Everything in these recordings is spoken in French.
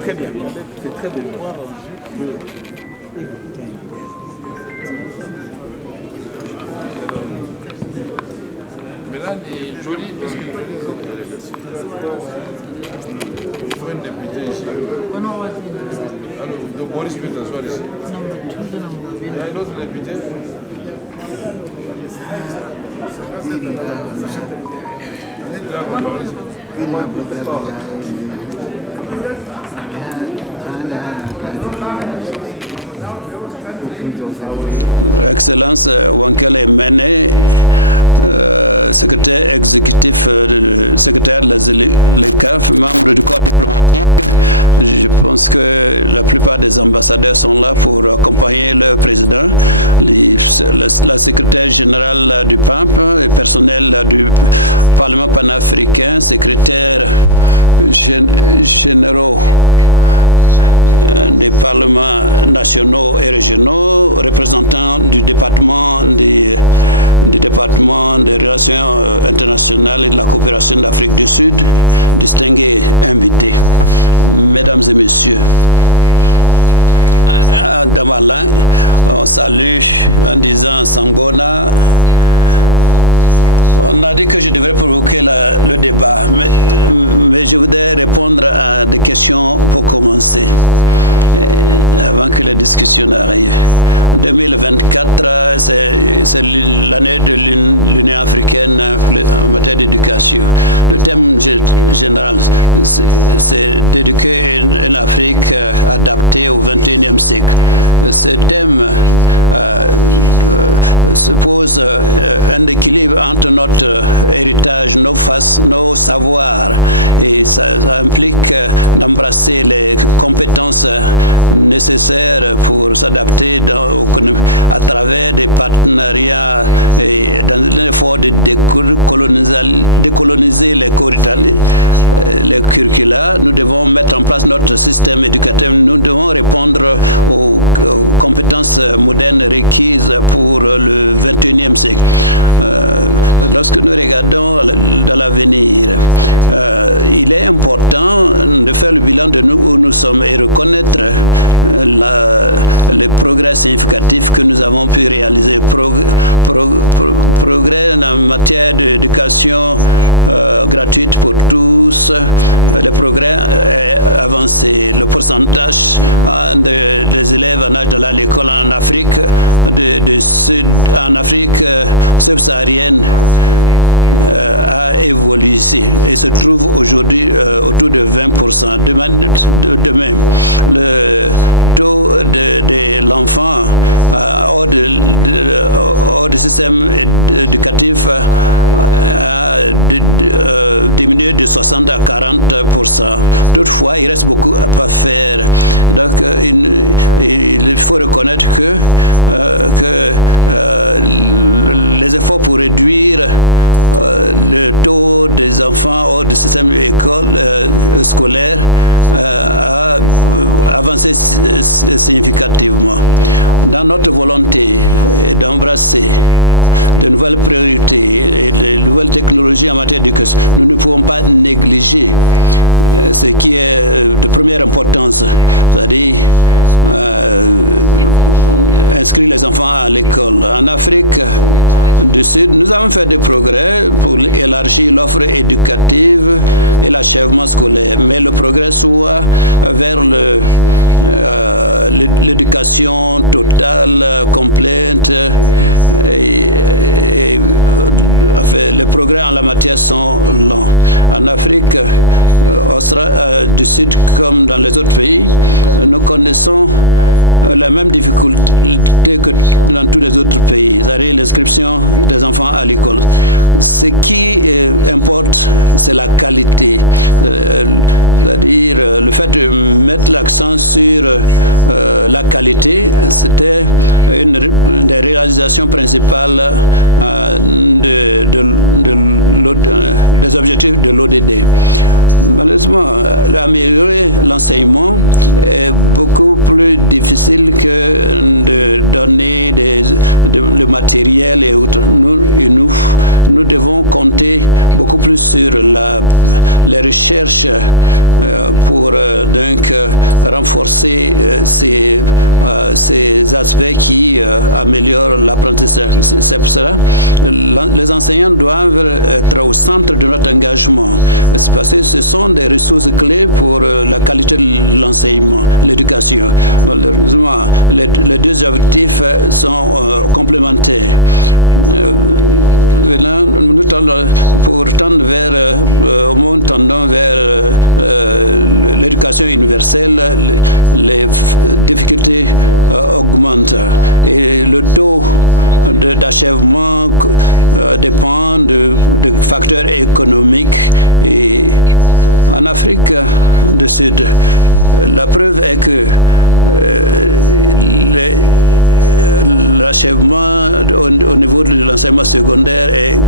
Très bien, c'est très beau. Mais là, il est joli parce que il faut un député ici. Alors, donc Boris peut t'asseoir ici. Il y a un autre député. Excellence Wankele Mene, secrétaire exécutif, secrétaire de l'ECAF, membre du corps diplomatique. Je pense que la plupart des ambassadeurs sont là pour accompagner le président, la secrétaire générale du pape, le personnel du Parlement panafricain, secrétaire généraux des parlements nationaux et régionaux, représentants du département des relations internationales et de la coopération d'Afrique du Sud, distingués invités, mesdames et messieurs. Dans ma langue, on salue en disant Sambona. On a dit que je devrais provoquer le débat, mais je voudrais répondre à des questions pour commencer, avant que la discussion n'arrive. 2024, c'est l'année de l'Union africaine en matière d'éducation. Le thème général, c'est d'éduquer une Afrique adaptée au XXIe siècle. Ce thème se pose un équilibre entre notre héritage, nos savoirs, et ça implique d'embrasser les compétences nécessaires pour s'adapter à travers des partenariats et dans l'effort de décoloniser les curricula. Nous devons mettre en place notre système éducatif. Nous devons répondre aux compétences modernes requises pour le XXIe siècle. Lorsque nous regardons dans l'avenir, il est important de faire le bilan de où nous sommes et reconnaître les progrès significatifs que nous avons pu réaliser. Progrès en matière d'éducation gratuite pour tous, le progrès est avancé. Le pourcentage des élèves en âge d'aller à l'école en Afrique, en Afrique subsaharienne, a évolué et se trouve aujourd'hui autour de 20%. De même, le taux de l'enfant hors du système éducatif a diminué de 60 à 40%. Toutefois, il reste beaucoup à faire. Donc, il faut reconnaître que les efforts pour réduire le taux des enfants hors du système scolaire a avancé significativement. Dans notre volonté d'embrasser de nouvelles priorités et de nouvelles technologies en matière d'éducation, nous ne pouvons pas négliger ce qui est de première importance, c'est-à-dire inscrire les enfants à l'école. En Afrique du Sud, nous avons fait des progrès pour élargir l'offre éducative et l'achèvement scolaire, mais le progrès soit vers l'éducation totale, complète, et les progrès en la matière sont lents. En Afrique du Sud comme dans les autres pays, nous connaissons la même difficulté que dans tous les autres pays, c'est-à-dire l'inscription des enfants à l'école. Ce qui importe, c'est la qualité, c'est-à-dire le fait de mettre l'accent sur la qualité. C'était une des réalisations principales des objectifs de l'ODD. Malheureusement, améliorer l'enseignement est beaucoup plus difficile que de donner le matériel et autres. Nous devons compter beaucoup plus sur les recherches pour donc renforcer ces aspects qui améliorent l'apprentissage. C'est pour cela que les enseignants doivent être au centre de notre engagement. C'est parce que ce sont des ressources clés pour la qualité de l'enseignement, l'éducation. Malheureusement, les deux objectifs sont complémentaires. Nous tendons vers l'éducation universelle, les difficultés augmentent et le taux d'achèvement dépend de facteurs économiques. Et en Afrique du Sud, la preuve est que l'achèvement au niveau de l'enseignement secondaire est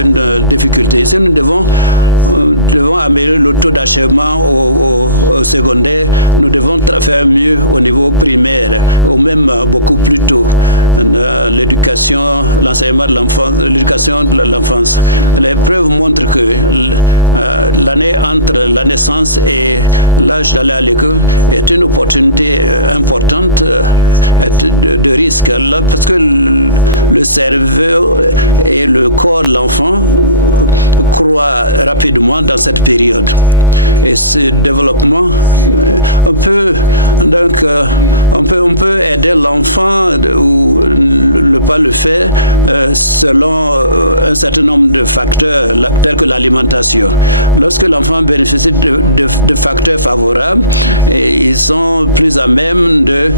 une difficulté. Si nous devons améliorer le taux d'achèvement au secondaire, nous devons faire mieux au niveau primaire, ou même beaucoup plus tôt. L'éducation, l'enseignement de l'enfance, l'éducation de l'enfance. Les preuves montrent que l'année entre la naissance et l'âge d'aller à l'école est une opportunité importante de risque, parce que le cerveau et le corps de l'enfant croît rapidement dans cette période. Et ce développement, on peut aider l'enfant ou ne pas le faire selon un certain nombre de facteurs tels que l'alimentation. Lorsque l'enfant bénéficie de facteurs favorables, ils sont plus à même de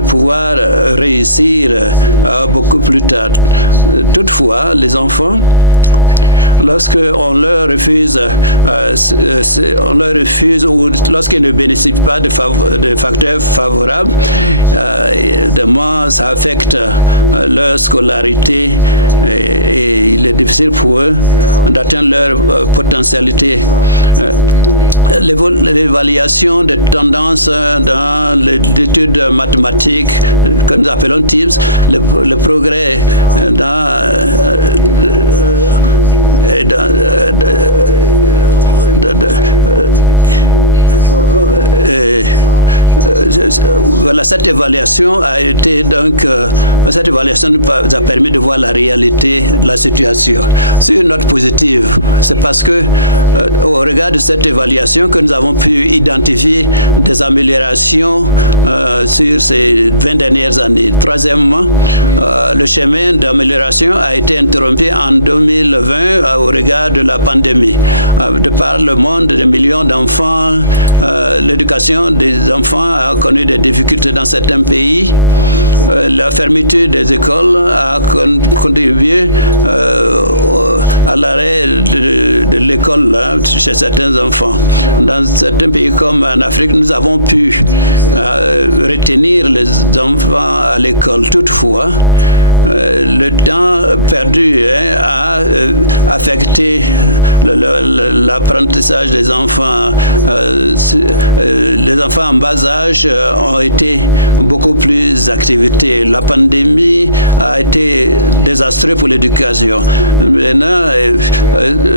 pouvoir réussir beaucoup plus tard. Toutefois, les enfants, lorsqu'on leur refuse ou lorsqu'ils ne bénéficient pas de facteurs favorables, évidemment, ça affecte leur scolarité et il est difficile pour eux d'atteindre leur potentialité. L'évaluation des tendances dans l'étude mathématique que nous appelons TIMSS, le progrès dans voilà, cette évaluation nous a permis de voir la réalité de la situation. Sur une note positive, c'est parce que au regard de cette évaluation que nous avons pu identifier des améliorations sur ces 20 dernières années. Troisièmement, le chemin d'amélioration a été interrompu en 2020 au regard de la pandémie. De par le monde des millions d'enfants, l'éducation des enfants a connu des difficultés dans certains pays. La fermeture des écoles a contribué à l'arrêt de l'école chez certains enfants. Dans certains pays comme en Afrique, nous avons pu retenir les enfants à l'école. Toutefois, le temps perdu a affecté l'apprentissage des enfants. Les enfants en bas âge ont été beaucoup plus activités. La pandémie a été désastreuse pour l'éducation. Maintenant,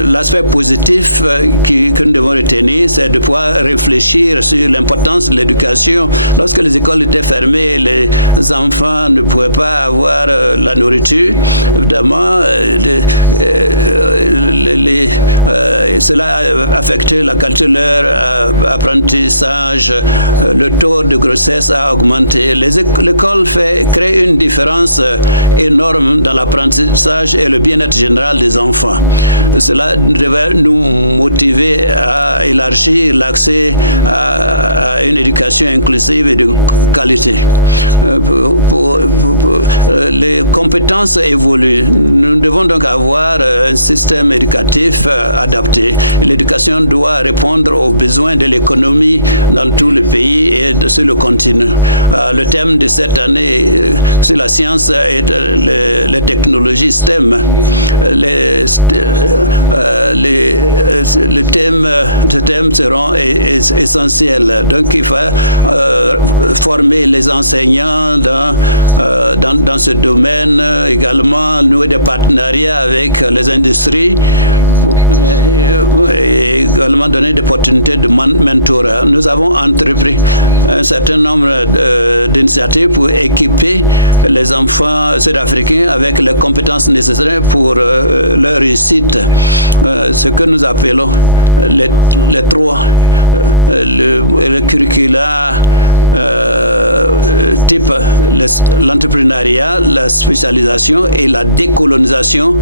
l'aspect positif que nous devons retenir, c'est de pouvoir réfléchir sur l'importance de l'éducation. Lorsque les écoles étaient fermées, les enfants ne pouvaient pas avoir la nourriture. Évidemment, cela a affecté la qualité de leur apprentissage. Le taux de grossesse a augmenté. L'école crée une différence énorme dans l'apprentissage et le bien-être général des enfants. Cela devrait nous motiver à élargir l'accès à une éducation inclusive et de qualité. Les compétences évoluent. Nous devons donc avoir un système éducatif adapté. L'éducation doit répondre aux besoins de l'économie dans tout le pays et sur le continent. Le thème de cette année sur la science et les technologies STEM. Ce thème seront essentiels. Donc il faut former les enseignants dans ce domaine, également nouer des partenariats avec les industries et également donner des opportunités de mentorat. Nous avons entrepris un certain nombre d'initiatives pour équiper les enfants sud-africains avec les compétences nécessaires pour leur réussite. Ce que nous appelons les trois, le curricula type l'entrepreneuriat, la spécialisation et la décolonisation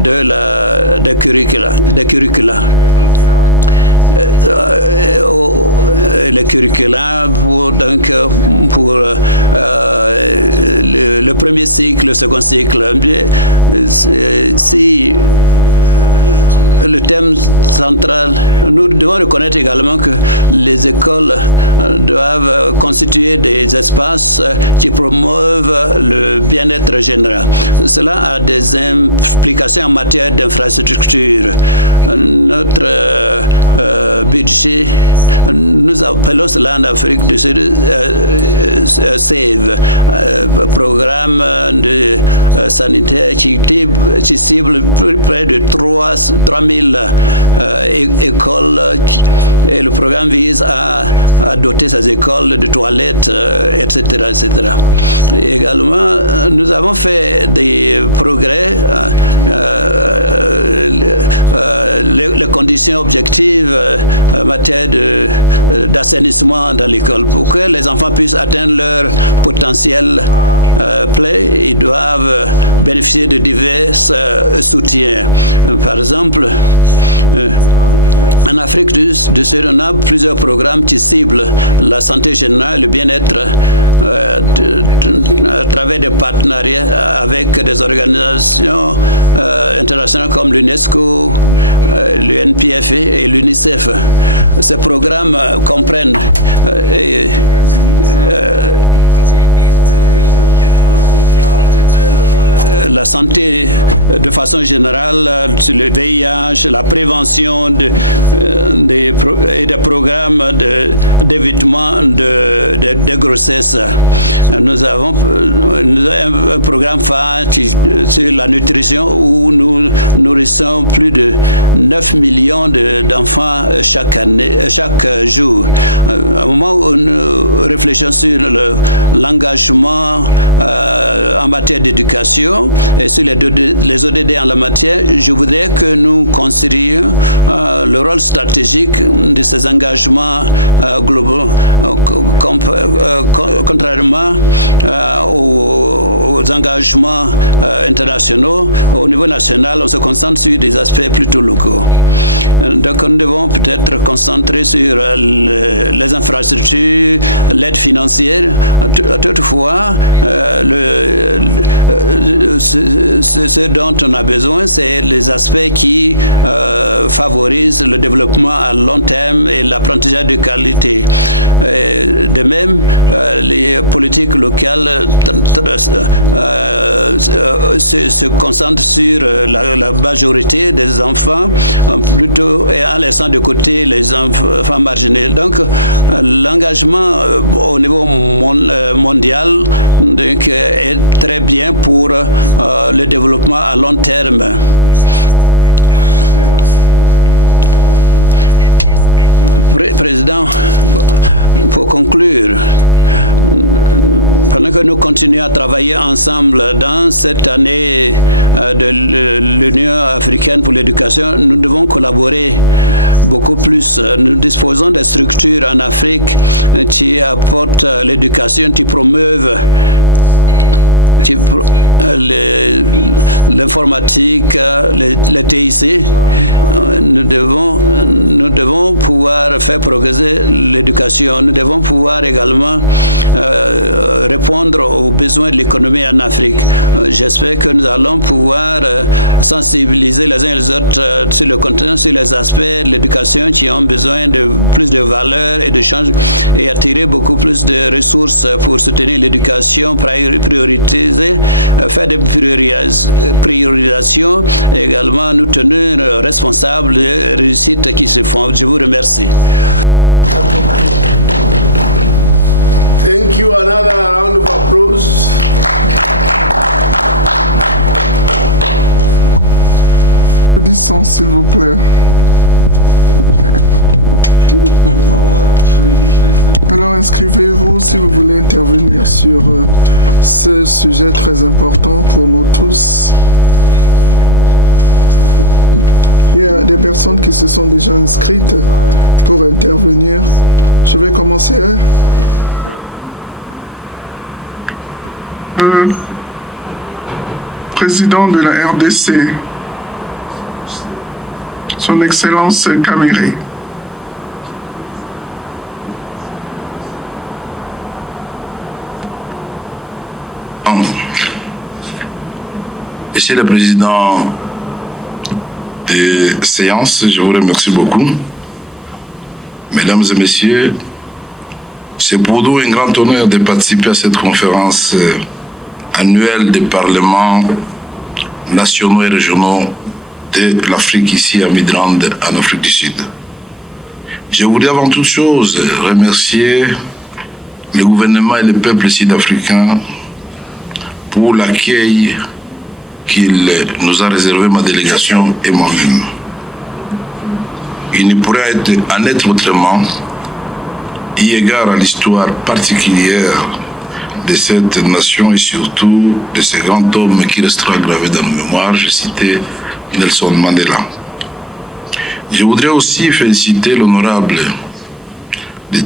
des curricula. Le curricula pour le premier cycle, le second cycle. Si le thème central, nous devons reconnaître également que les écoles doivent constituer des espaces qui promeuvent le bien-être général. Cela a des implications en matière d'infrastructure. Notre budget, nous appelons cela en Afrique du Sud SAVE, programme de sanitaire qui cible près de 3000 écoles et le programme vise à doter ces écoles de toilettes, etc., etc. Également, nous avons fait des progrès, les conditions objectives en matière d'assainissement dans l'école. Pour que les enfants puissent atteindre leur potentiel plein, ils doivent bénéficier de divers soutiens. Par exemple, en Afrique du Sud, on a plusieurs programmes qui ciblent la santé générale, le bien-être à travers des partenariats avec des organisations internationales comme l'UNESCO, l'UNPF et l'UNICEF. Ces programmes comprennent la santé de façon générale, sur le VIH, la prévention et des programmes d'évitement de grossesse. Nous avons un programme phare sur la nutrition où nous nourrissons plus de 9 millions d'enfants chaque jour. Au moment où nous réfléchissons sur l'engagement en matière d'éducation, et sur les ODD en la matière, je voudrais que nous considérions le rôle stratégique de ces engagements globaux, contrairement aux engagements internationaux. Au niveau national, on se concentre sur des aspects plutôt locaux. Donc, nous devons peut-être concentrer sur les infrastructures, l'aide financière. Toutefois, ce dont on a besoin, c'est les aspects qui favorisent le développement à long terme et l'apprentissage de qualité. De même, les politiques locales se concentrent sur la majorité des enfants, plutôt et en laissant de côté les enfants marginaux. Donc, l'engagement au niveau mondial est très bien pour le développement à long terme. Président, pour conclure, pendant que nous continuons à travailler ensemble dans cette année de l'Union africaine pour l'éducation, nous devons collaborer beaucoup plus. Nous disposons de structures en Afrique qui apportent l'éducation, qui promeuvent l'informatique, les TIC. Nous devons pouvoir faire progresser l'éducation. Nous devons pouvoir également répondre aux besoins de l'économie en Afrique. J'espère que nous allons pouvoir sensibiliser les uns et les autres sur le continent, sur les aspects de l'éducation qui ont besoin de plus de valeur et de change et attirer beaucoup plus de ressources pour soutenir l'éducation, prioriser, faire des priorisations et également nous tenir responsables des réussites qui se font. Je vous remercie. Thank you. Another round of applause. Applaudissons, s'il vous plaît. Alors inscrivez-vous si vous voulez intervenir sur ce sujet très important pour nous tous. Il y a des personnes qui se sont déjà inscrites pour intervenir. Je vais commencer. Président de la RDC, Son Excellence Caméré. Monsieur le Président des séances, je vous remercie beaucoup. Mesdames et Messieurs, c'est pour nous un grand honneur de participer à cette conférence annuelle des parlements nationaux et régionaux de l'Afrique ici à Midrand, en Afrique du Sud. Je voudrais avant toute chose remercier le gouvernement et le peuple sud-africain pour l'accueil qu'il nous a réservé, ma délégation et moi-même. Il ne pourrait en être autrement, eu égard à l'histoire particulière de cette nation et surtout de ce grand homme qui restera gravé dans nos mémoires. Je citais Nelson Mandela. Je voudrais aussi féliciter l'honorable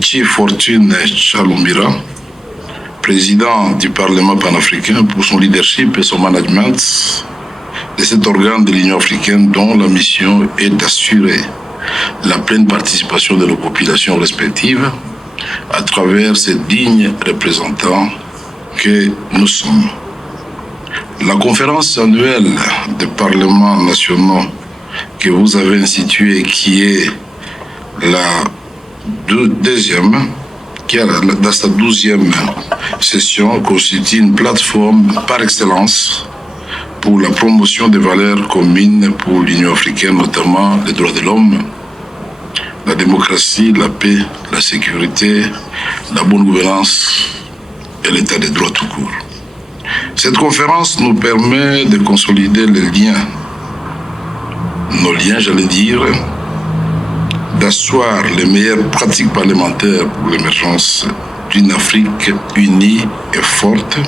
Chief Fortune Chalumbira, président du Parlement panafricain, pour son leadership et son management de cet organe de l'Union africaine dont la mission est d'assurer la pleine participation de nos populations respectives à travers ces dignes représentants que nous sommes. La conférence annuelle des parlements nationaux que vous avez instituée, qui est la deuxième, qui est dans sa 12e session, constitue une plateforme par excellence pour la promotion des valeurs communes pour l'Union africaine, notamment les droits de l'homme, la démocratie, la paix, la sécurité, la bonne gouvernance et l'état des droits tout court. Cette conférence nous permet de consolider les liens, nos liens, j'allais dire, d'asseoir les meilleures pratiques parlementaires pour l'émergence d'une Afrique unie et forte,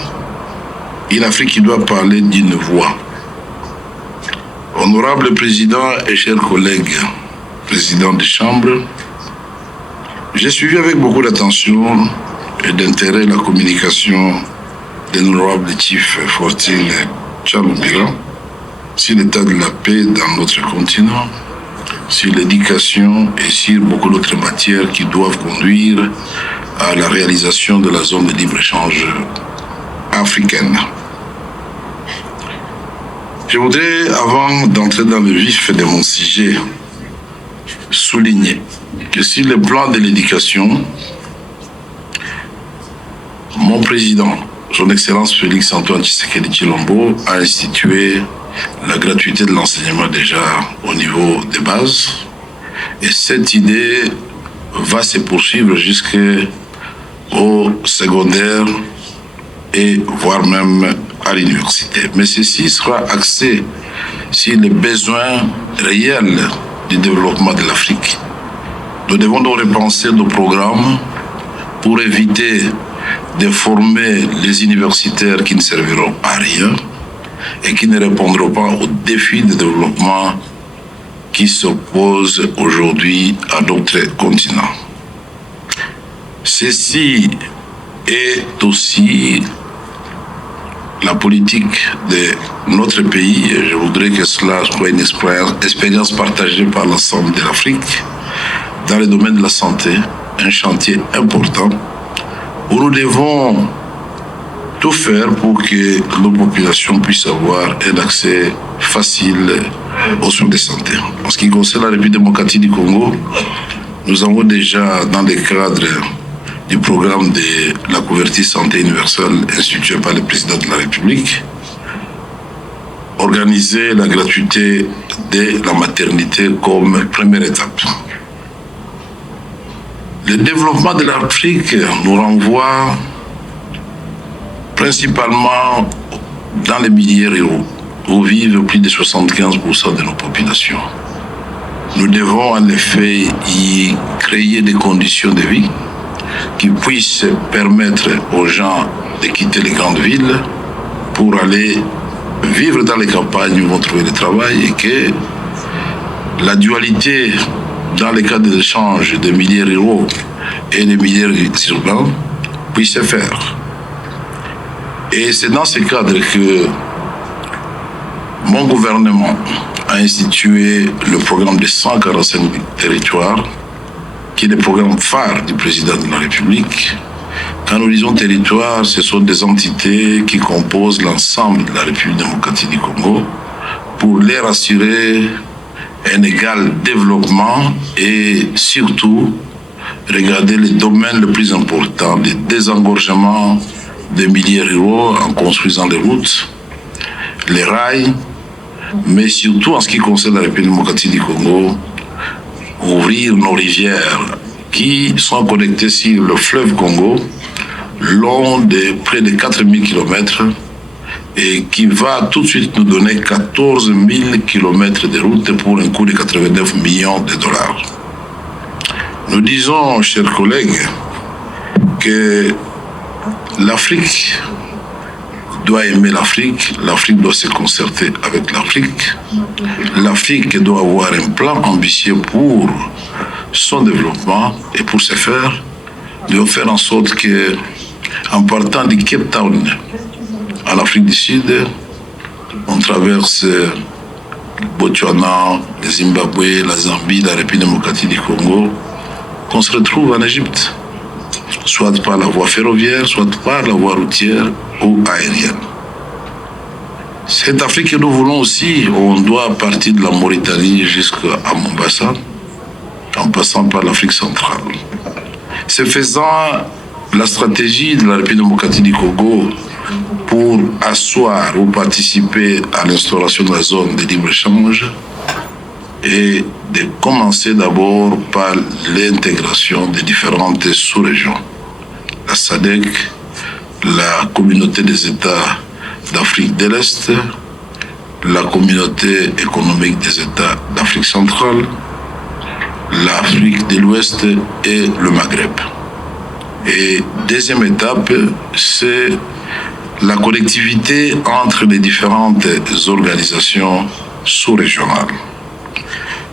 une Afrique qui doit parler d'une voix. Honorable Président et chers collègues, Président des chambres, j'ai suivi avec beaucoup d'attention et d'intérêt la communication de l'honorable Chief Fortune Chalumbira sur l'état de la paix dans notre continent, sur l'éducation et sur beaucoup d'autres matières qui doivent conduire à la réalisation de la zone de libre-échange africaine. Je voudrais, avant d'entrer dans le vif de mon sujet, souligner que sur le plan de l'éducation, mon président, Son Excellence Félix-Antoine Tshisekedi Tshilombo, a institué la gratuité de l'enseignement déjà au niveau des bases. Et cette idée va se poursuivre jusqu'au secondaire et voire même à l'université. Mais ceci sera axé sur les besoins réels du développement de l'Afrique. Nous devons donc repenser nos programmes pour éviter de former les universitaires qui ne serviront à rien et qui ne répondront pas aux défis de développement qui s'opposent aujourd'hui à notre continent. Ceci est aussi la politique de notre pays, et je voudrais que cela soit une expérience partagée par l'ensemble de l'Afrique, dans le domaine de la santé, un chantier important où nous devons tout faire pour que nos populations puissent avoir un accès facile aux soins de santé. En ce qui concerne la République démocratique du Congo, nous avons déjà, dans le cadre du programme de la couverture santé universelle institué par le président de la République, organisé la gratuité de la maternité comme première étape. Le développement de l'Afrique nous renvoie principalement dans les milieux ruraux, où vivent plus de 75% de nos populations. Nous devons en effet y créer des conditions de vie qui puissent permettre aux gens de quitter les grandes villes pour aller vivre dans les campagnes où ils vont trouver du travail, et que la dualité dans les cas de l'échange des milieux ruraux et des milieux urbains puisse se faire. Et c'est dans ce cadre que mon gouvernement a institué le programme de 145 territoires, qui est le programme phare du président de la République. Quand nous disons territoire, ce sont des entités qui composent l'ensemble de la République démocratique du Congo pour leur assurer un égal développement et surtout regarder les domaines les plus importants, le désengorgement des milieux ruraux en construisant des routes, les rails, mais surtout en ce qui concerne la République démocratique du Congo, ouvrir nos rivières qui sont connectées sur le fleuve Congo, long de près de 4000 km, et qui va tout de suite nous donner 14 000 km de route pour un coût de 89 millions de dollars. Nous disons, chers collègues, que l'Afrique doit aimer l'Afrique doit se concerter avec l'Afrique doit avoir un plan ambitieux pour son développement, et pour ce faire, nous devons faire en sorte que, en partant de Cape Town en Afrique du Sud, on traverse le Botswana, le Zimbabwe, la Zambie, la République démocratique du Congo, qu'on se retrouve en Égypte, soit par la voie ferroviaire, soit par la voie routière ou aérienne. Cette Afrique que nous voulons aussi, on doit partir de la Mauritanie jusqu'à Mombasa, en passant par l'Afrique centrale. Ce faisant, la stratégie de la République démocratique du Congo pour asseoir ou participer à l'instauration de la zone de libre-échange est de commencer d'abord par l'intégration des différentes sous-régions. La SADC, la communauté des États d'Afrique de l'Est, la communauté économique des États d'Afrique centrale, l'Afrique de l'Ouest et le Maghreb. Et deuxième étape, c'est la connectivité entre les différentes organisations sous-régionales.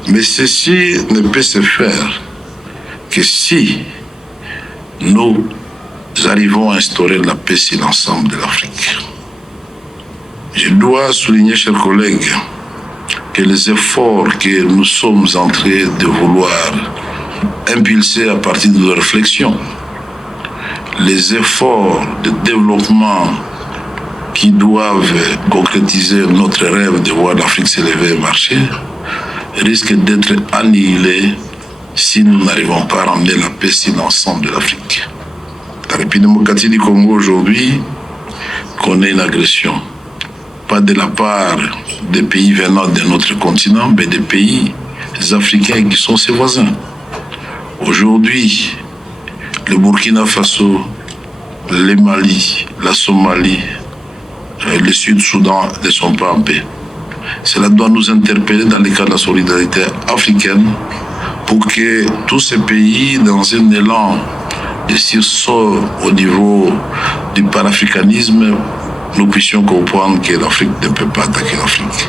Mais ceci ne peut se faire que si nous arrivons à instaurer la paix sur l'ensemble de l'Afrique. Je dois souligner, chers collègues, que les efforts que nous sommes en train de vouloir impulser à partir de nos réflexions, les efforts de développement qui doivent concrétiser notre rêve de voir l'Afrique s'élever et marcher, risquent d'être annihilés si nous n'arrivons pas à ramener la paix sur l'ensemble de l'Afrique. La République démocratique du Congo aujourd'hui connaît une agression, pas de la part des pays venant de notre continent, mais des pays africains qui sont ses voisins. Aujourd'hui, le Burkina Faso, le Mali, la Somalie, le Sud-Soudan ne sont pas en paix. Cela doit nous interpeller dans le cadre de la solidarité africaine pour que tous ces pays, dans un élan de sursaut au niveau du panafricanisme, nous puissions comprendre que l'Afrique ne peut pas attaquer l'Afrique.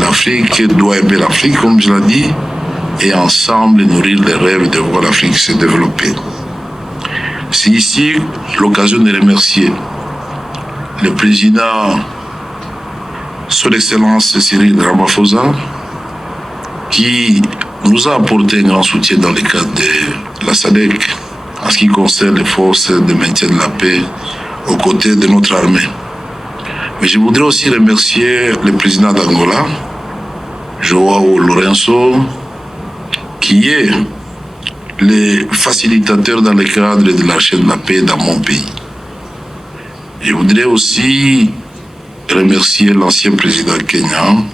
L'Afrique doit aimer l'Afrique, comme je l'ai dit, et ensemble nourrir les rêves de voir l'Afrique se développer. C'est ici l'occasion de remercier le président, Son Excellence Cyril Ramaphosa, qui nous a apporté un grand soutien dans le cadre de la SADC en ce qui concerne les forces de maintien de la paix aux côtés de notre armée. Mais je voudrais aussi remercier le président d'Angola, João Lourenço, qui est le facilitateur dans le cadre de la chaîne de la paix dans mon pays. Je voudrais aussi remercier l'ancien président kenyan,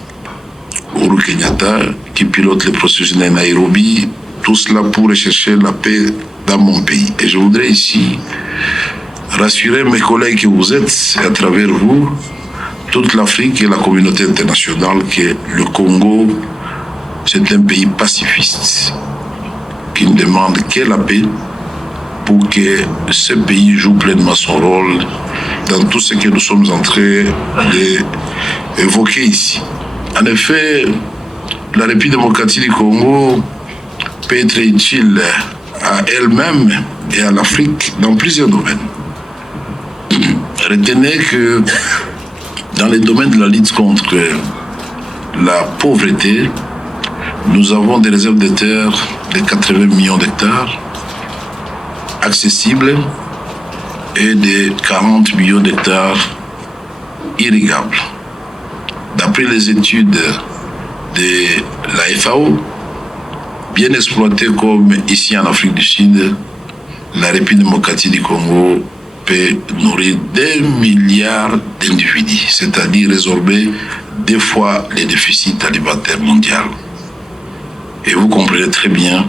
Uhuru Kenyatta, qui pilote le processus de Nairobi, tout cela pour rechercher la paix dans mon pays. Et je voudrais ici rassurer mes collègues que vous êtes, et à travers vous, toute l'Afrique et la communauté internationale, que le Congo, c'est un pays pacifiste, qui ne demande que la paix pour que ce pays joue pleinement son rôle dans tout ce que nous sommes en train d'évoquer ici. En effet, la République démocratique du Congo peut être utile à elle-même et à l'Afrique dans plusieurs domaines. Retenez que dans les domaines de la lutte contre la pauvreté, nous avons des réserves de terre de 80 millions d'hectares accessibles et de 40 millions d'hectares irrigables. D'après les études de la FAO, bien exploité comme ici en Afrique du Sud, la République démocratique du Congo peut nourrir 2 milliards d'individus, c'est-à-dire résorber 2 fois les déficits alimentaires mondiaux. Et vous comprenez très bien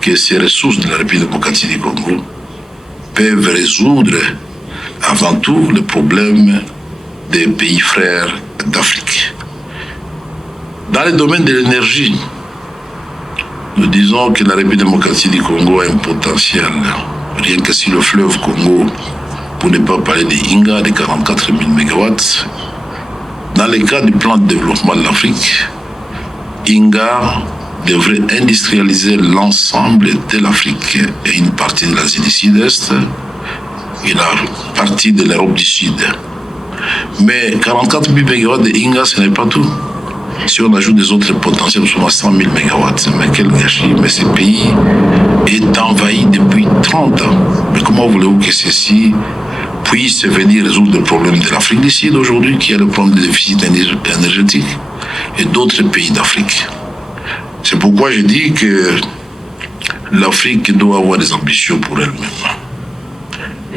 que ces ressources de la République démocratique du Congo peuvent résoudre avant tout le problème des pays frères d'Afrique. Dans le domaine de l'énergie, nous disons que la République démocratique du Congo a un potentiel, rien que sur le fleuve Congo, pour ne pas parler de Inga, de 44 000 MW. Dans le cadre du plan de développement de l'Afrique, Inga devrait industrialiser l'ensemble de l'Afrique et une partie de l'Asie du Sud-Est et la partie de l'Europe du Sud. Mais 44 000 MW de Inga, ce n'est pas tout. Si on ajoute des autres potentiels, nous sommes à 100 000 MW. Mais quel gâchis! Mais ce pays est envahi depuis 30 ans. Mais comment voulez-vous que ceci puisse venir résoudre le problème de l'Afrique du Sud aujourd'hui, qui a le problème de déficit énergétique, et d'autres pays d'Afrique? C'est pourquoi je dis que l'Afrique doit avoir des ambitions pour elle-même.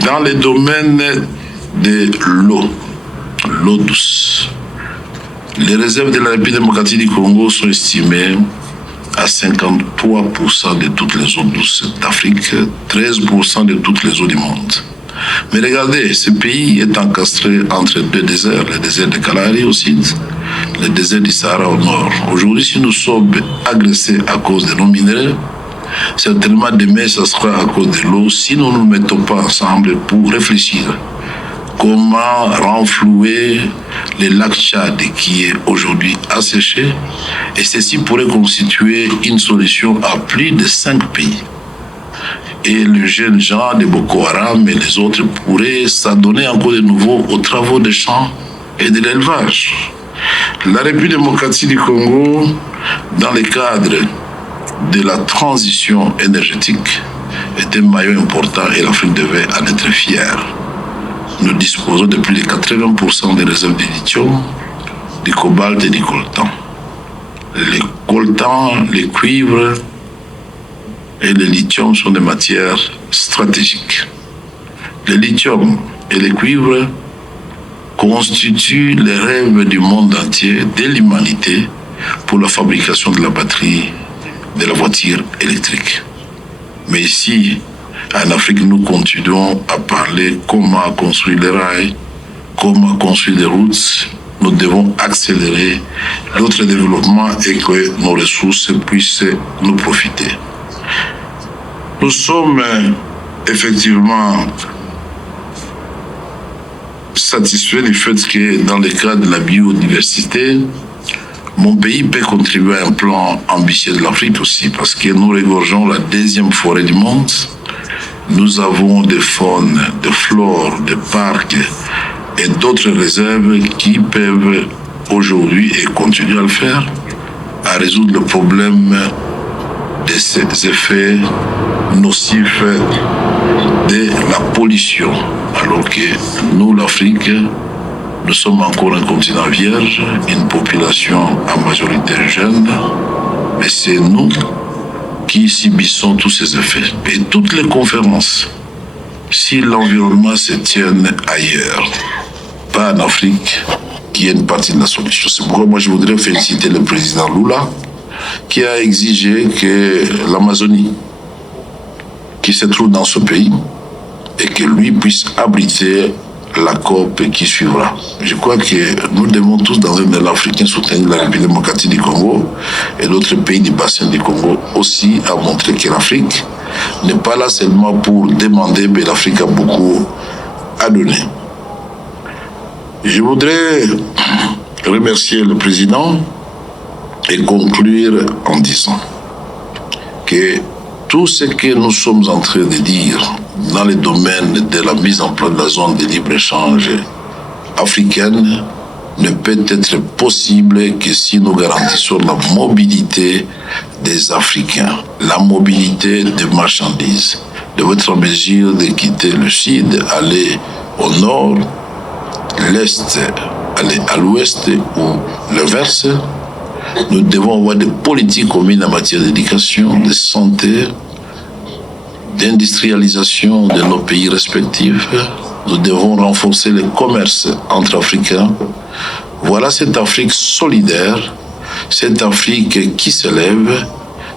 Dans le domaine de l'eau douce, les réserves de la République démocratique du Congo sont estimées à 53% de toutes les eaux douces d'Afrique, 13% de toutes les eaux du monde. Mais regardez, ce pays est encastré entre 2 déserts, le désert de Kalahari au sud, le désert du Sahara au nord. Aujourd'hui, si nous sommes agressés à cause de nos minerais, certainement demain, ce sera à cause de l'eau, si nous ne nous mettons pas ensemble pour réfléchir comment renflouer le lac Tchad qui est aujourd'hui asséché, et ceci pourrait constituer une solution à plus de 5 pays. Et les jeunes gens de Boko Haram et les autres pourraient s'adonner encore de nouveau aux travaux des champs et de l'élevage. La République démocratique du Congo, dans le cadre de la transition énergétique, est un maillon important et l'Afrique devait en être fière. Nous disposons de plus de 80% des réserves de lithium, du cobalt et du coltan. Le coltan, le cuivre et le lithium sont des matières stratégiques. Le lithium et le cuivre constituent les rêves du monde entier, de l'humanité, pour la fabrication de la batterie de la voiture électrique. Mais ici, en Afrique, nous continuons à parler comment construire les rails, comment construire des routes. Nous devons accélérer notre développement et que nos ressources puissent nous profiter. Nous sommes effectivement satisfaits du fait que dans le cadre de la biodiversité, mon pays peut contribuer à un plan ambitieux de l'Afrique aussi, parce que nous regorgeons la 2e forêt du monde. Nous avons des faunes, des flores, des parcs et d'autres réserves qui peuvent aujourd'hui et continuer à le faire, à résoudre le problème de ces effets nocifs de la pollution. Alors que nous, l'Afrique, nous sommes encore un continent vierge, une population en majorité jeune, et c'est nous qui subissons tous ces effets. Et toutes les conférences, si l'environnement se tient ailleurs, pas en Afrique, qui est une partie de la solution. C'est pourquoi moi je voudrais féliciter le président Lula, qui a exigé que l'Amazonie, qui se trouve dans ce pays, et que lui puisse abriter la COP qui suivra. Je crois que nous devons tous, dans un modèle africain, soutenir la République démocratique du Congo et d'autres pays du bassin du Congo aussi, à montrer que l'Afrique n'est pas là seulement pour demander, mais l'Afrique a beaucoup à donner. Je voudrais remercier le président et conclure en disant que tout ce que nous sommes en train de dire dans le domaine de la mise en place de la zone de libre-échange africaine ne peut être possible que si nous garantissons la mobilité des Africains, la mobilité des marchandises, de être en mesure de quitter le sud, aller au nord, l'est, aller à l'ouest ou l'inverse. Nous devons avoir des politiques communes en matière d'éducation, de santé, d'industrialisation de nos pays respectifs. Nous devons renforcer le commerce entre Africains. Voilà cette Afrique solidaire, cette Afrique qui se lève,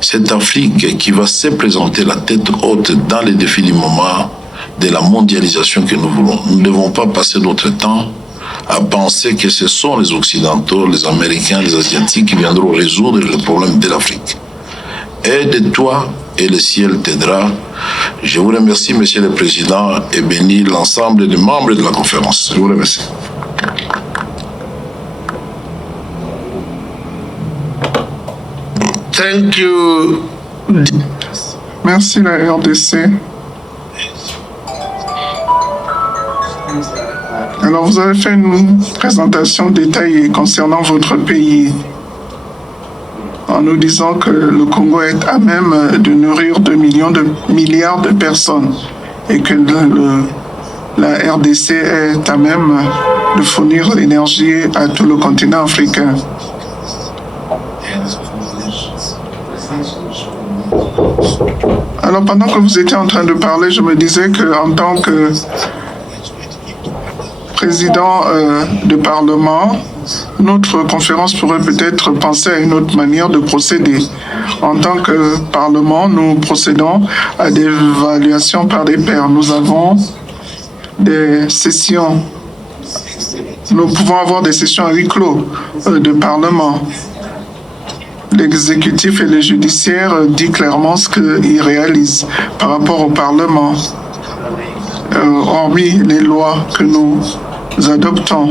cette Afrique qui va se présenter la tête haute dans les défis du moment de la mondialisation que nous voulons. Nous ne devons pas passer notre temps à penser que ce sont les Occidentaux, les Américains, les Asiatiques qui viendront résoudre le problème de l'Afrique. Aide-toi et le ciel t'aidera. Je vous remercie, Monsieur le Président, et bénis l'ensemble des membres de la conférence. Je vous remercie. Thank you. Merci la RDC. Alors, vous avez fait une présentation détaillée concernant votre pays, en nous disant que le Congo est à même de nourrir 2 milliards de personnes et que la RDC est à même de fournir l'énergie à tout le continent africain. Alors, pendant que vous étiez en train de parler, je me disais qu'en tant que président de Parlement, notre conférence pourrait peut-être penser à une autre manière de procéder. En tant que Parlement, nous procédons à des évaluations par des pairs. Nous avons des sessions. Nous pouvons avoir des sessions à huis clos de Parlement. L'exécutif et le judiciaire dit clairement ce qu'ils réalisent par rapport au Parlement, hormis les lois que nous adoptons.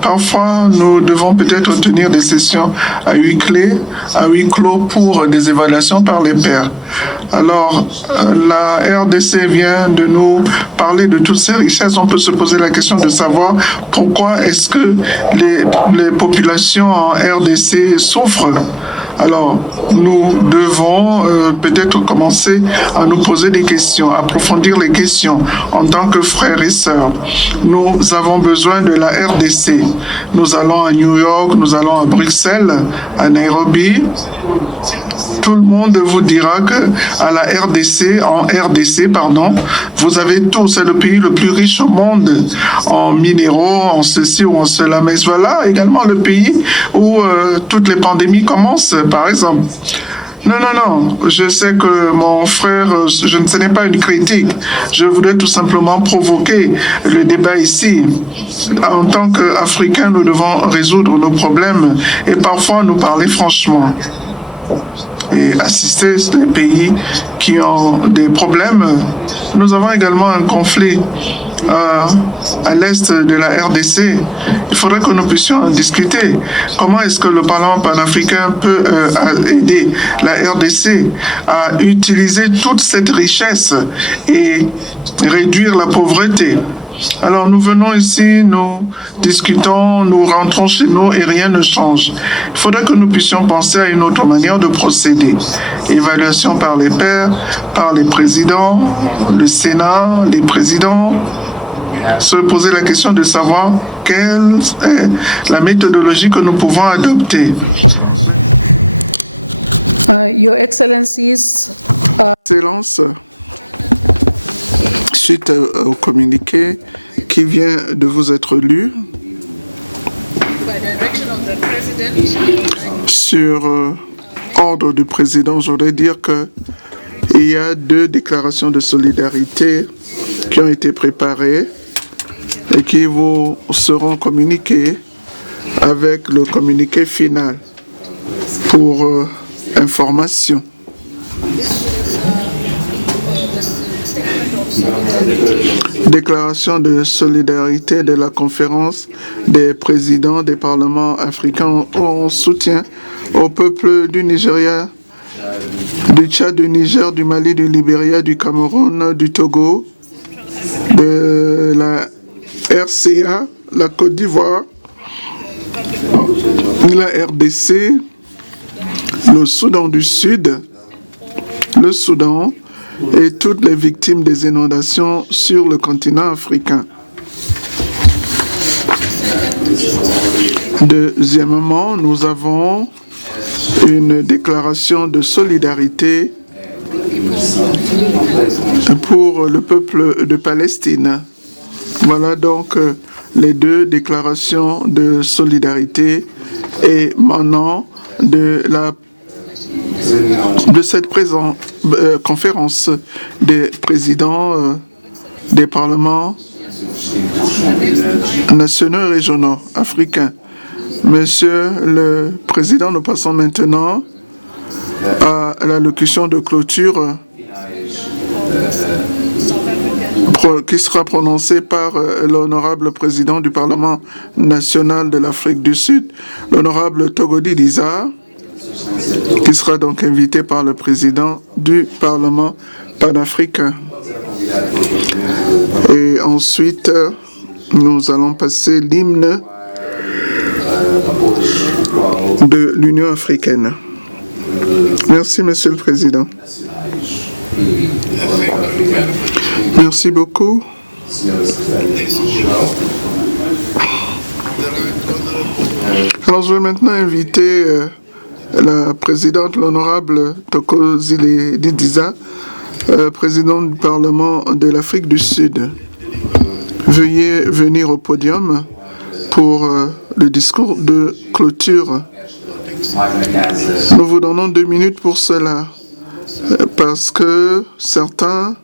Parfois, nous devons peut-être tenir des sessions à huis clos pour des évaluations par les pairs. Alors, la RDC vient de nous parler de toutes ces richesses. On peut se poser la question de savoir pourquoi est-ce que les populations en RDC souffrent. Alors, nous devons peut-être commencer à nous poser des questions, approfondir les questions en tant que frères et sœurs. Nous avons besoin de la RDC. Nous allons à New York, nous allons à Bruxelles, à Nairobi. Tout le monde vous dira que à la RDC, vous avez tout. C'est le pays le plus riche au monde en minéraux, en ceci ou en cela. Mais voilà également le pays où toutes les pandémies commencent, par exemple. Non, je sais que mon frère, ce n'est pas une critique. Je voudrais tout simplement provoquer le débat ici. En tant qu'Africains, nous devons résoudre nos problèmes et parfois nous parler franchement. Et assister les pays qui ont des problèmes. Nous avons également un conflit à l'est de la RDC. Il faudrait que nous puissions en discuter. Comment est-ce que le Parlement panafricain peut aider la RDC à utiliser toute cette richesse et réduire la pauvreté? Alors nous venons ici, nous discutons, nous rentrons chez nous et rien ne change. Il faudrait que nous puissions penser à une autre manière de procéder. Évaluation par les pairs, par les présidents, le Sénat, les présidents. Se poser la question de savoir quelle est la méthodologie que nous pouvons adopter. Your Excellencies, Excellence, suite au communiqué qui vient de vous être lu sur ordre du président, je voudrais dire qu'il y a 2 déclarations de solidarité qui ont été préparées et qui vous seront communiquées avec le communiqué final pour information. Déclaration de solidarité de la conférence des présidents des parlements africains en soutien au peuple du Nigeria, du Tchad, du Niger, du Mali, du Libéria, du Cameroun, du Togo, de la RCA, la Côte d'Ivoire, la RDC, le Soudan du Sud, le Soudan et toutes les victimes des inondations sur le continent africain. Deuxièmement, nous avons une déclaration de solidarité pour le peuple de Palestine. Voilà donc les 2 déclarations de solidarité émanant de cette conférence des présidents des parlements nationaux et régionaux africains. Monsieur le Président, nous passons maintenant à l'allocution de clôture qui sera prononcée par l'honorable président du Parlement national de l'Afrique du Sud, l'honorable Togodi Diza, qui sera donc invité par le président du Parlement panafricain. Et ensuite, nous allons passer l'hymne de l'Union africaine. Merci, Monsieur le Président. Merci beaucoup. Alors, je vais maintenant inviter la présidente, l'honorable Thokozile Didiza, présidente du Parlement de l'Afrique du Sud. Veuillez venir au podium pour le discours de clôture. Nous vous donnons 2 minutes pour cela, parce que certains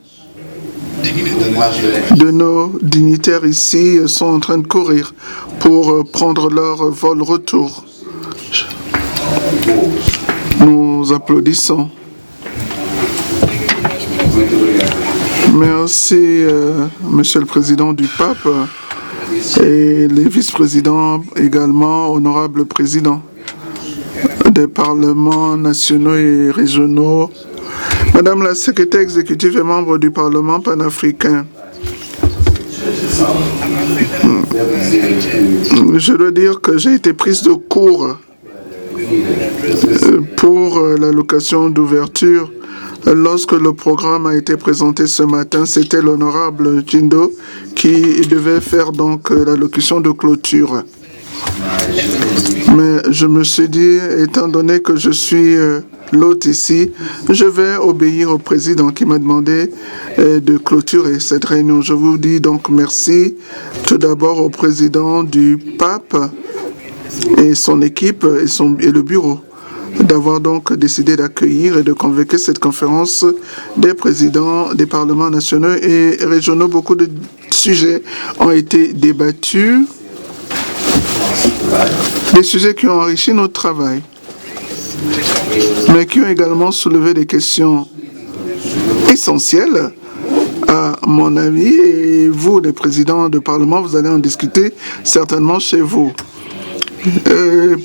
de nos dignitaires ici sont en train de courir pour prendre leur vol retour. Nous applaudissons. Merci, Monsieur le Président du Pape et les vice-présidents également, honorables présidents des parlements nationaux et régionaux, Madame la secrétaire exécutive et membre du Parlement panafricain. Je dois dire que j'ai été prise de court pour l'allocation d'ouverture. Lorsque le programme a été présenté ce matin, c'était l'honorable Jindo qui devait faire donc l'allocution de clôture. Mais je me suis dit, étant donné que je suis l'hôte ici, je vais obéir au président qui m'a demandé de clôturer cette réunion. Je vous dis donc merci tout d'abord au président du pape et son équipe et le bureau d'avoir donc décidé d'accueillir et de convoquer cette conférence des présidents des parlements nationaux et régionaux. Beaucoup de sujets ont été débattus, des sujets qui ont enrichi notre travail, mais qui ont également soulevé des questions essentielles, à mon avis, et vous, les présidents de parlement, vous allez en discuter certainement chez vous.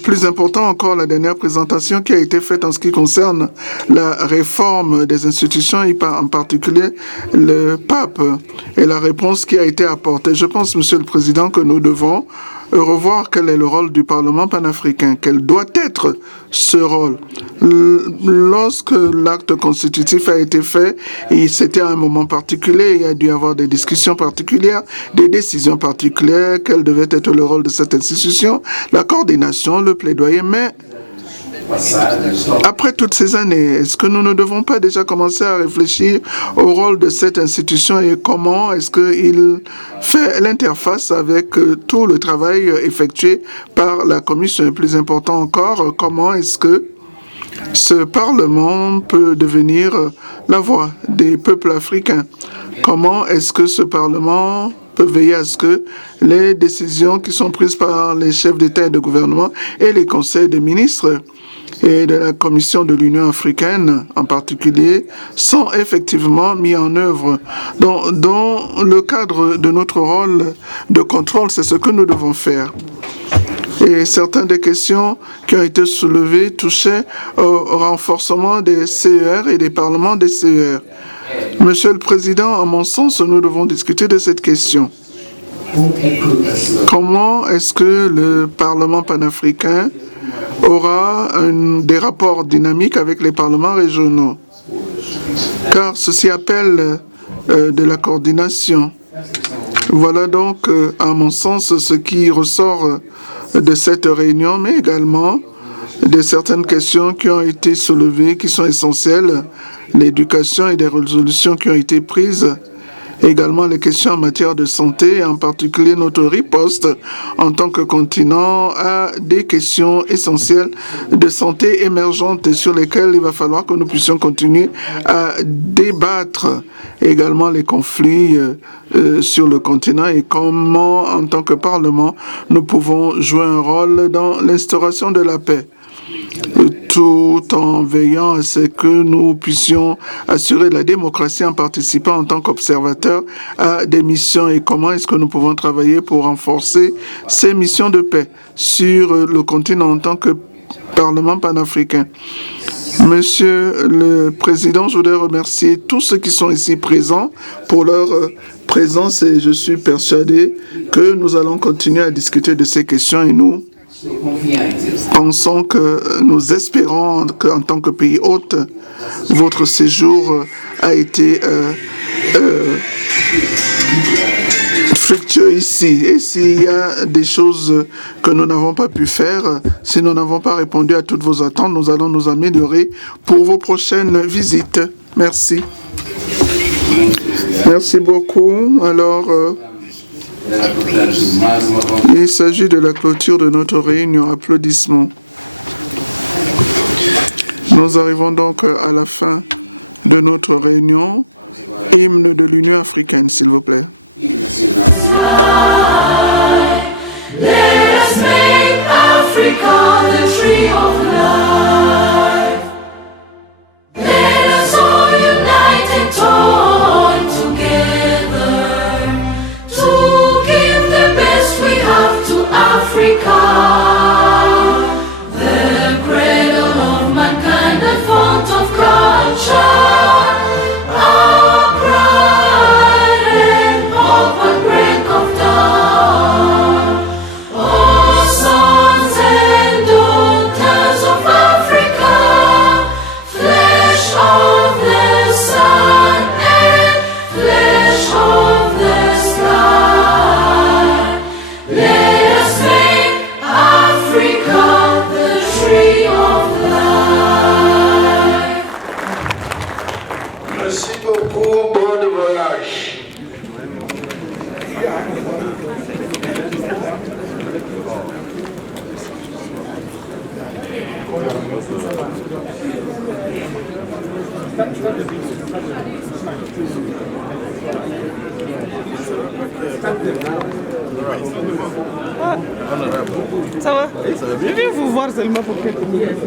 Plus important encore, la dernière présentation qui a été faite en ce qui concerne la réforme des institutions et en particulier le pape et la réponse qui a été apportée. Je pense, Monsieur le Président, que nous devons revoir quel est le rôle du Parlement panafricain, quel doit être ce rôle. Lorsque l'acte constitutif a été fait, et c'était à un moment particulier, il y a dû y avoir des discussions particulières, des décisions particulières, quel devait être le rôle de cette institution, la coordination, le plaidoyer, mais après toutes ces années, est-ce que nous ne devons pas déjà commencer à réfléchir au rôle de cette institution et comment est-ce qu'il fait l'interface avec tout le travail effectué par la Commission? Et plus important encore, comment est-ce que ce Parlement peut devenir la voix des peuples africains? Comment est-ce que ce Parlement peut veiller à ce que les décisions qui sont prises par les chefs d'État et de gouvernement et les conseils des ministres et de la Commission de l'Union africaine en particulier sont effectivement mis en œuvre dans le cadre de notre rôle de contrôle? C'est ce que nous devons faire. Et certaines des questions qui ont été soulevées touchaient au renforcement des CER et des parlements des CER. Monsieur le Président, à mon sens, nous devons discuter de cette question. Comment est-ce que le Parlement panafricain aura des rapports dynamiques avec les parlements régionaux? Car ceci appelle de la coordination. Voilà donc, à mon sens, ce qui ressort de cette réunion, mais également de certaines questions qui ont été soulevées, qui sont essentielles, l'éducation et des résolutions qui ont été prises, également les questions en matière de santé, en particulier notre riposte en tant que continent à des questions essentielles de santé émergentes et sur lesquelles il va falloir que nous puissions continuer à débattre, également les conflits sur le continent et comment, en tant que Parlement, nous pouvons jouer un rôle dans l'instauration de la paix, tout en veillant à ce que nous puissions assurer la démocratie en participant en tant qu'observateurs à des missions et comment est-ce que nous pouvons travailler pour renforcer ces missions de paix sur le continent en tant que Parlement panafricain. Monsieur le Président, je voudrais remercier tous ceux qui sont ici présents pour leur présence et je suis persuadé que nous allons continuer à discuter de ces questions et nous pensons que nous espérons qu'en tant que pays hôte, votre séjour a été fructueux ici. Et s'il y a des choses que nous n'avons pas pu faire, si nous n'avons pas répondu à toutes vos attentes, nous allons nous améliorer pour vos prochaines visites. Merci. Merci beaucoup. Alors, il s'agit de la clôture de notre réunion. Applaudissements. Nous arrivons donc à la fin de notre réunion. Hymne de l'Union africaine, s'il vous plaît. Let us make Africa the tree of life. Let us all unite and join together to give the best we have to Africa, the cradle of mankind, the font of culture. Ça va? Je viens vous voir seulement pour quelques minutes.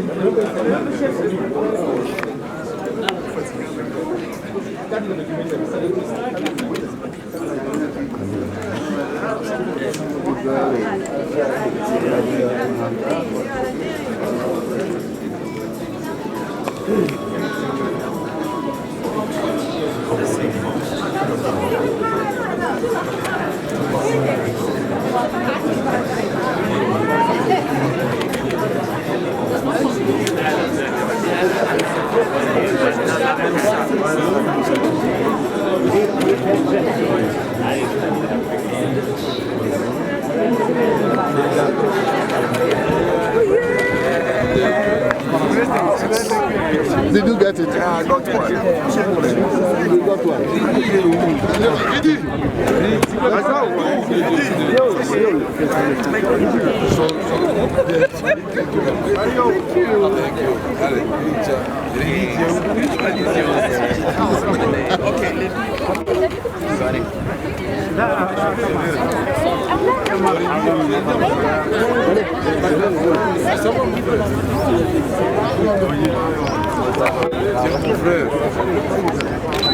C'est mon frère.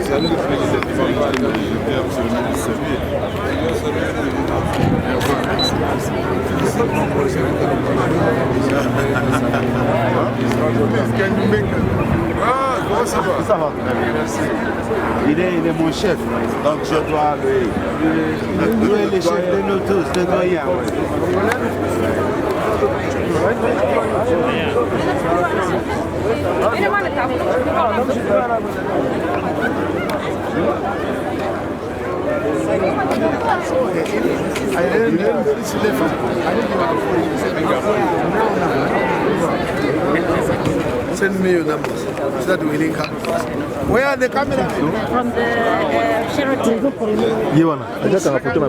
Salut le président du Fangari, j'étais absolument servi. Ah, comment ça va? Ça va très bien, merci. Il est mon chef, donc je dois lui est le chef de nous tous, de Goya. Send me your numbers so that we link up. Where are the cameras? From the Sheraton. Yewana, acha kana photo na